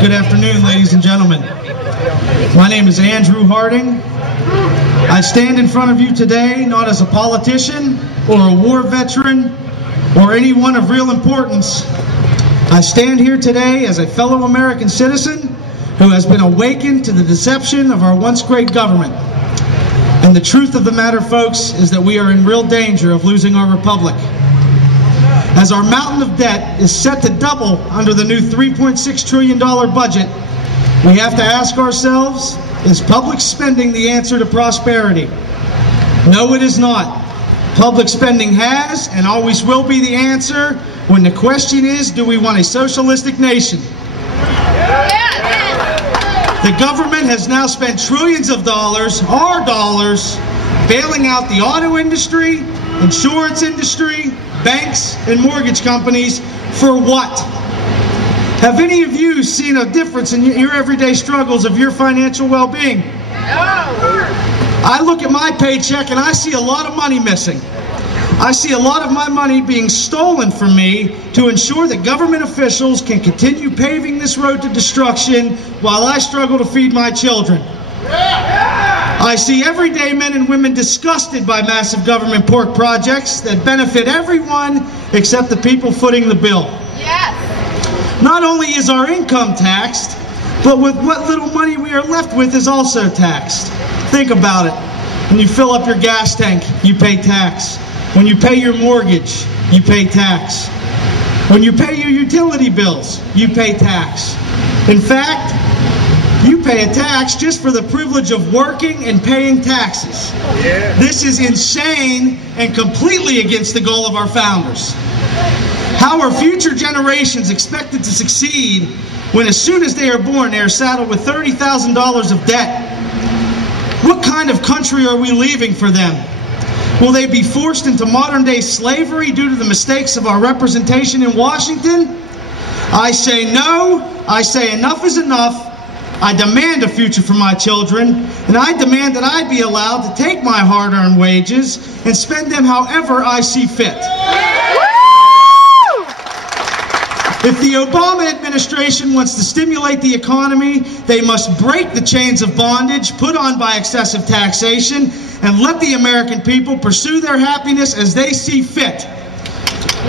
Good afternoon, ladies and gentlemen. My name is Andrew Harding. I stand in front of you today not as a politician or a war veteran or anyone of real importance. I stand here today as a fellow American citizen who has been awakened to the deception of our once great government. And the truth of the matter, folks, is that we are in real danger of losing our republic. As our mountain of debt is set to double under the new $3.6 trillion budget, we have to ask ourselves, is public spending the answer to prosperity? No, it is not. Public spending has and always will be the answer when the question is, do we want a socialistic nation? The government has now spent trillions of dollars, our dollars, bailing out the auto industry, insurance industry, banks, and mortgage companies for what? Have any of you seen a difference in your everyday struggles of your financial well-being? No. I look at my paycheck and I see a lot of money missing. I see a lot of my money being stolen from me to ensure that government officials can continue paving this road to destruction while I struggle to feed my children. I see everyday men and women disgusted by massive government pork projects that benefit everyone except the people footing the bill. Yes. Not only is our income taxed, but with what little money we are left with is also taxed. Think about it. When you fill up your gas tank, you pay tax. When you pay your mortgage, you pay tax. When you pay your utility bills, you pay tax. In fact, you pay a tax just for the privilege of working and paying taxes. Yeah. This is insane and completely against the goal of our founders. How are future generations expected to succeed when as soon as they are born they are saddled with $30,000 of debt? What kind of country are we leaving for them? Will they be forced into modern-day slavery due to the mistakes of our representation in Washington? I say no. I say enough is enough. I demand a future for my children, and I demand that I be allowed to take my hard-earned wages and spend them however I see fit. If the Obama administration wants to stimulate the economy, they must break the chains of bondage put on by excessive taxation and let the American people pursue their happiness as they see fit.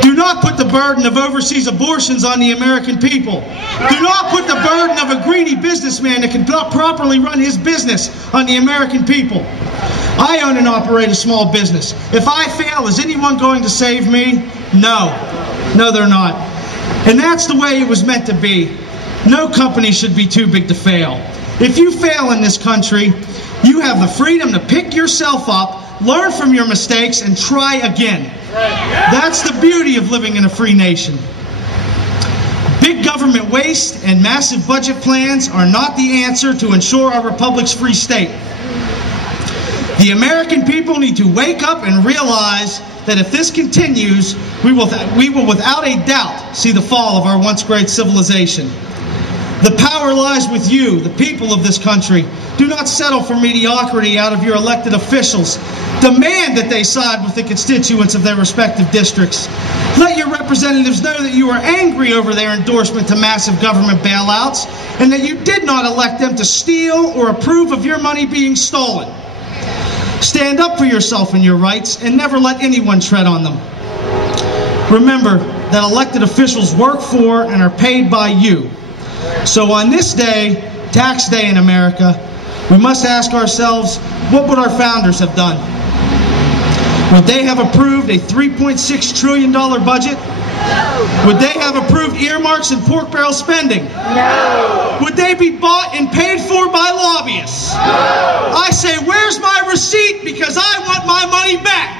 Do not put the burden of overseas abortions on the American people. Do not put the burden of a greedy businessman that cannot properly run his business on the American people. I own and operate a small business. If I fail, is anyone going to save me? No. No, they're not. And that's the way it was meant to be. No company should be too big to fail. If you fail in this country, you have the freedom to pick yourself up, learn from your mistakes, and try again. That's the beauty of living in a free nation. Big government waste and massive budget plans are not the answer to ensure our republic's free state. The American people need to wake up and realize that if this continues, we will without a doubt see the fall of our once great civilization. The power lies with you, the people of this country. Do not settle for mediocrity out of your elected officials. Demand that they side with the constituents of their respective districts. Let your representatives know that you are angry over their endorsement to massive government bailouts and that you did not elect them to steal or approve of your money being stolen. Stand up for yourself and your rights and never let anyone tread on them. Remember that elected officials work for and are paid by you. So on this day, tax day in America, we must ask ourselves, what would our founders have done? Would they have approved a $3.6 trillion budget? No. Would they have approved earmarks and pork barrel spending? No. Would they be bought and paid for by lobbyists? No. I say, where's my receipt? Because I want my money back.